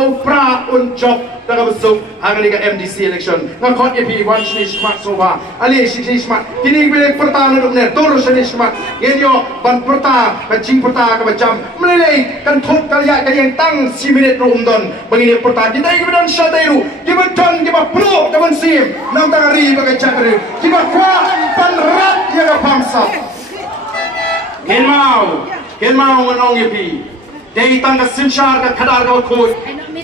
bau pra job daga besuk angani ka MDC election ngakot EP one smart soba ali smart kini bilek perta nuduk ne tur smart yenyo ban perta ka jing perta ka macam melelei kan thot kalya ka yang tang 10 minit rum don bangini perta kita ikiban syadairu kiba ton kiba pro kaman sim nam tangari bagai cakri kiba kwa pan rat ya ka pamsa Kenmau ngonong EP Dei tangga sinchar ka kadar ka khoi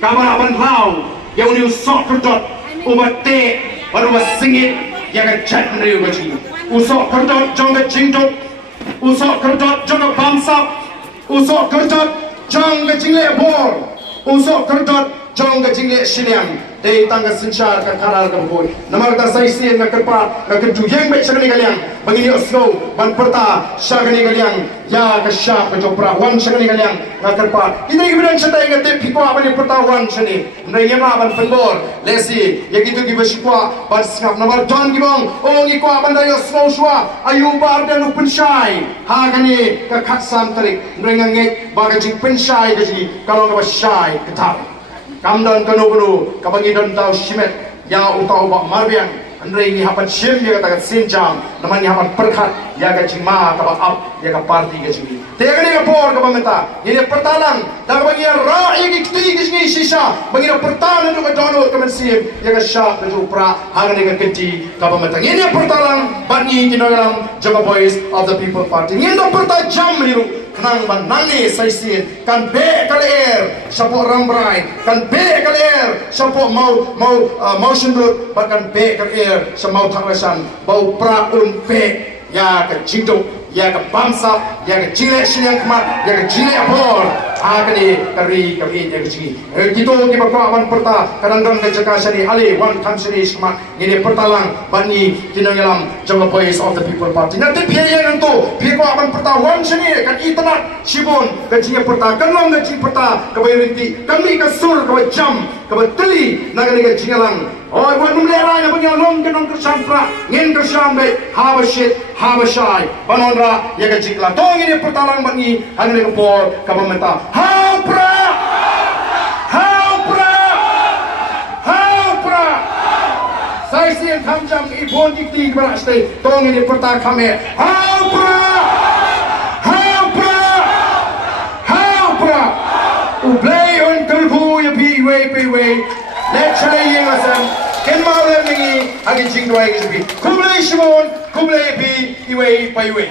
kamara ban hlau yang ni sok kerdot ubate baru singit ya ka chat riu ka chi usok kerdot jong ka jingdot usok kerdot jong ka bamsa usok kerdot jong ka jingle bor usok kerdot jong ka jingle shiliam dei tangga sinchar ka kadar ka khoi namar ta sai sien na kerpa ka kedu yang baik sakani kalian begini oslo ban perta sakani kalian ya ka syap ka jopra wan sakani kalian na kerpa kita gibidan satai ngate piko abani perta wan sani ndai yama ban penbor lesi ya gitu gibashikwa ban skap namar john gibong ongi ko aban dayo oslo shwa ayu bar dan penshai ha kani ka khatsam tarik ndai ngange baga jing penshai gaji kalau ka shai ketar kamdan kanogulu kabangi don tau shimet ya utau ba marbian andre ni hapan shim ya kata sinjam naman ni hapan perkhat ya ga jima ka up ya ka party ga jimi tegani ka por ka bamenta ini pertalang da bangi ra'i ki kti ki shisha bangi pertalang do ka dono ka mensim ya ka sha ka jupra hangani ka kenti ka bamenta ini pertalang bangi kinogram Java Voice of the People Party ini do perta jam liru kanang banani saisin kan be kaler sapo rambrai kan be kaler sapo mau sendut bahkan be kaler semau thaklasan bau praun be ya ka jingdo ya ka bamsa ya ka jile siang kemat ya ka jile apor akani kari kami ya ka jigi gitu ki bakwa aman perta kadang-kadang ka jaka sari ali one time sari kemat ini pertalang bani kinangalam Java Voice of the People Party nanti biaya nanto biaya aman perta one sari kan itana shibon ka jige perta kan long ka jige perta ka bayrinti kami ka sur ka jam ka batli nagani ka jingalang oh buat numlera na punya long ke nong kersampra ngin kersambe habashai banonra ya ka jigla tong ini pertalang bani angani ka por ka pamenta haupra sai sian tham jam ibon dikti bara stay tong ini perta kame haupra ublay on kalbu ya pi way let's say yengasam ken mau le mingi agi jing doi gi kublay shimon kublay pi iway pai way